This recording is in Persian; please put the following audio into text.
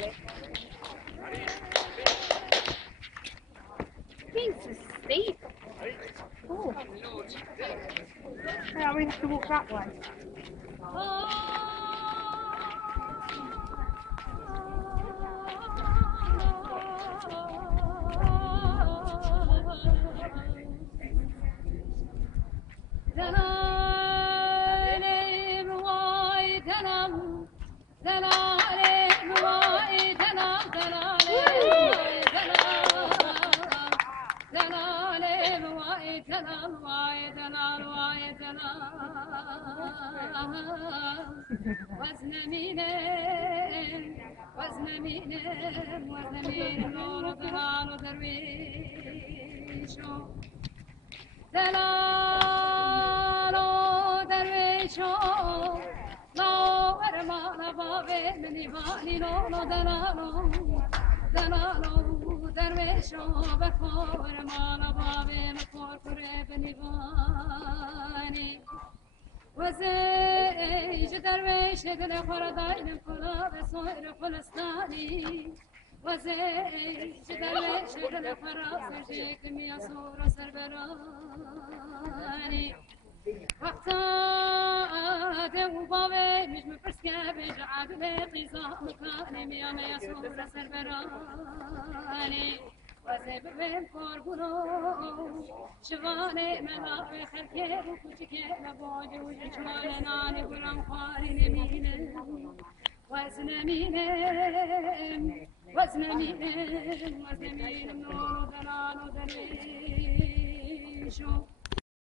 It's so steep. Oh. Yeah, we have to walk that way. وزيج درويش دل خردين كلا بصير فلسطاني وزيج درويش دل خراس جيك ميا صورة سربراني وقتا وبابي مش مفرسكة بجعب بيقظة مكاني ميا صورة سربراني وزيب بين فوربونو شغالي ملاوي خلكي وكوشكي لبوجي وجشوالي ناني ولم خاري نمينم وزن مينم وزن مينم وزن مينم نورو دلالو دليشو